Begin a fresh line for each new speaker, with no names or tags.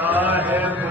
साहेब